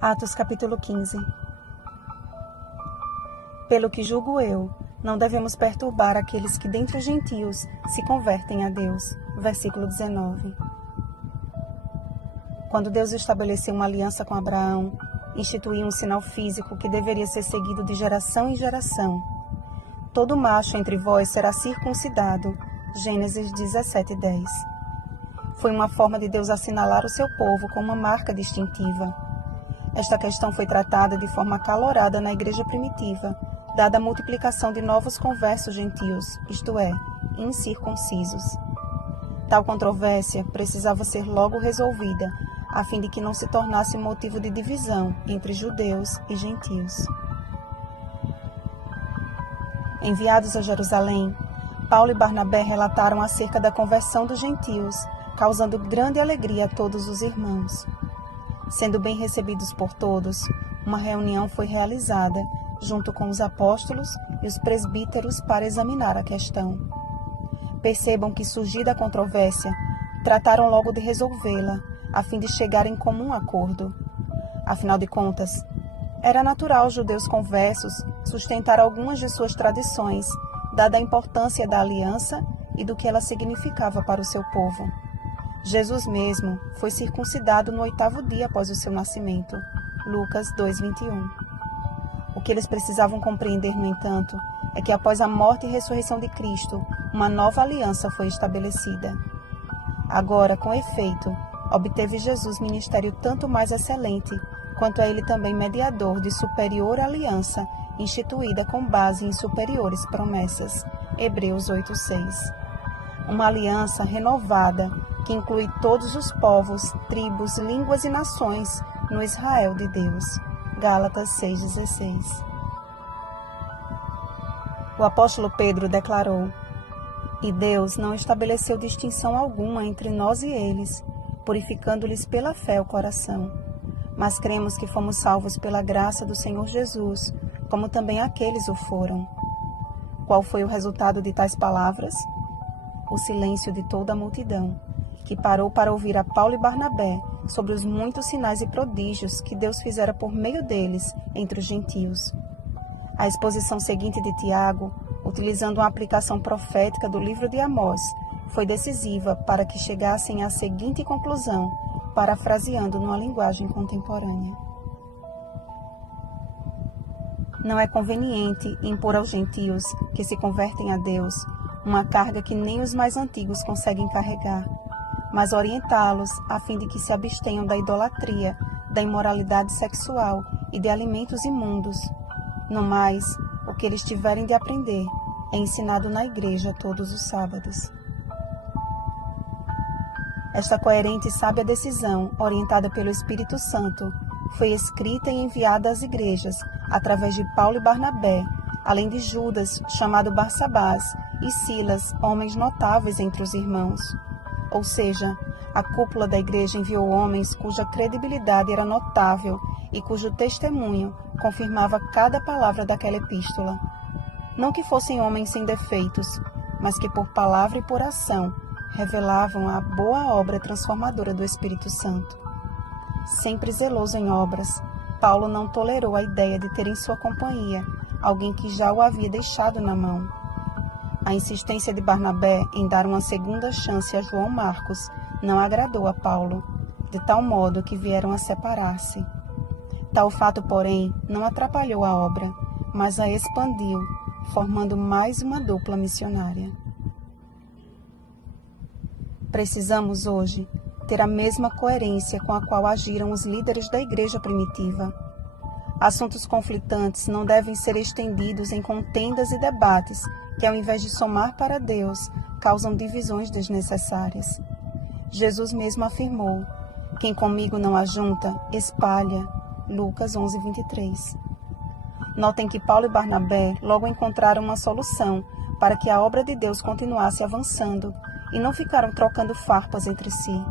Atos capítulo 15. Pelo que julgo eu, não devemos perturbar aqueles que dentre os gentios se convertem a Deus. Versículo 19. Quando Deus estabeleceu uma aliança com Abraão, instituiu um sinal físico que deveria ser seguido de geração em geração. Todo macho entre vós será circuncidado. Gênesis 17:10. Foi uma forma de Deus assinalar o seu povo com uma marca distintiva. Esta questão foi tratada de forma acalorada na igreja primitiva, dada a multiplicação de novos conversos gentios, isto é, incircuncisos. Tal controvérsia precisava ser logo resolvida, a fim de que não se tornasse motivo de divisão entre judeus e gentios. Enviados a Jerusalém, Paulo e Barnabé relataram acerca da conversão dos gentios, causando grande alegria a todos os irmãos. Sendo bem recebidos por todos, uma reunião foi realizada, junto com os apóstolos e os presbíteros, para examinar a questão. Percebam que, surgida a controvérsia, trataram logo de resolvê-la, a fim de chegar em comum acordo. Afinal de contas, era natural os judeus conversos sustentar algumas de suas tradições, dada a importância da aliança e do que ela significava para o seu povo. Jesus mesmo foi circuncidado no 8º dia após o seu nascimento. Lucas 2:21. O que eles precisavam compreender, no entanto, é que após a morte e ressurreição de Cristo, uma nova aliança foi estabelecida. Agora, com efeito, obteve Jesus ministério tanto mais excelente, quanto é ele também mediador de superior aliança, instituída com base em superiores promessas. Hebreus 8:6. Uma aliança renovada, que inclui todos os povos, tribos, línguas e nações no Israel de Deus. Gálatas 6:16. O apóstolo Pedro declarou: "E Deus não estabeleceu distinção alguma entre nós e eles, purificando-lhes pela fé o coração. Mas cremos que fomos salvos pela graça do Senhor Jesus, como também aqueles o foram." Qual foi o resultado de tais palavras? O silêncio de toda a multidão, que parou para ouvir a Paulo e Barnabé sobre os muitos sinais e prodígios que Deus fizera por meio deles entre os gentios. A exposição seguinte de Tiago, utilizando uma aplicação profética do livro de Amós, foi decisiva para que chegassem à seguinte conclusão, parafraseando numa linguagem contemporânea: não é conveniente impor aos gentios que se convertem a Deus uma carga que nem os mais antigos conseguem carregar, mas orientá-los a fim de que se abstenham da idolatria, da imoralidade sexual e de alimentos imundos. No mais, o que eles tiverem de aprender é ensinado na igreja todos os sábados. Esta coerente e sábia decisão, orientada pelo Espírito Santo, foi escrita e enviada às igrejas, através de Paulo e Barnabé, além de Judas, chamado Barsabás, e Silas, homens notáveis entre os irmãos. Ou seja, a cúpula da igreja enviou homens cuja credibilidade era notável e cujo testemunho confirmava cada palavra daquela epístola. Não que fossem homens sem defeitos, mas que por palavra e por ação revelavam a boa obra transformadora do Espírito Santo. Sempre zeloso em obras, Paulo não tolerou a ideia de ter em sua companhia alguém que já o havia deixado na mão. A insistência de Barnabé em dar uma segunda chance a João Marcos não agradou a Paulo, de tal modo que vieram a separar-se. Tal fato, porém, não atrapalhou a obra, mas a expandiu, formando mais uma dupla missionária. Precisamos hoje ter a mesma coerência com a qual agiram os líderes da igreja primitiva. Assuntos conflitantes não devem ser estendidos em contendas e debates que, ao invés de somar para Deus, causam divisões desnecessárias. Jesus mesmo afirmou: "Quem comigo não ajunta, espalha." Lucas 11:23. Notem que Paulo e Barnabé logo encontraram uma solução para que a obra de Deus continuasse avançando e não ficaram trocando farpas entre si.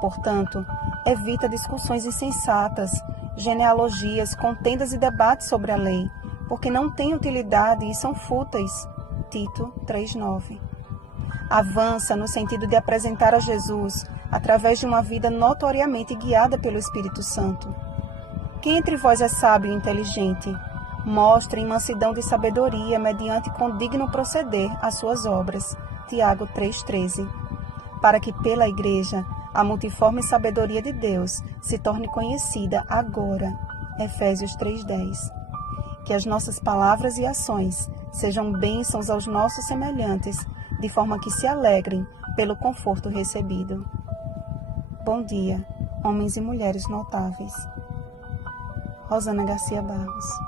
Portanto, evita discussões insensatas, genealogias, contendas e debates sobre a lei, porque não têm utilidade e são fúteis. Tito 3:9. Avança no sentido de apresentar a Jesus através de uma vida notoriamente guiada pelo Espírito Santo. Quem entre vós é sábio e inteligente? Mostre mansidão de sabedoria mediante condigno proceder as suas obras. Tiago 3,13. Para que pela Igreja a multiforme sabedoria de Deus se torne conhecida agora. Efésios 3,10. Que as nossas palavras e ações sejam bênçãos aos nossos semelhantes, de forma que se alegrem pelo conforto recebido. Bom dia, homens e mulheres notáveis. Rosana Garcia Barros.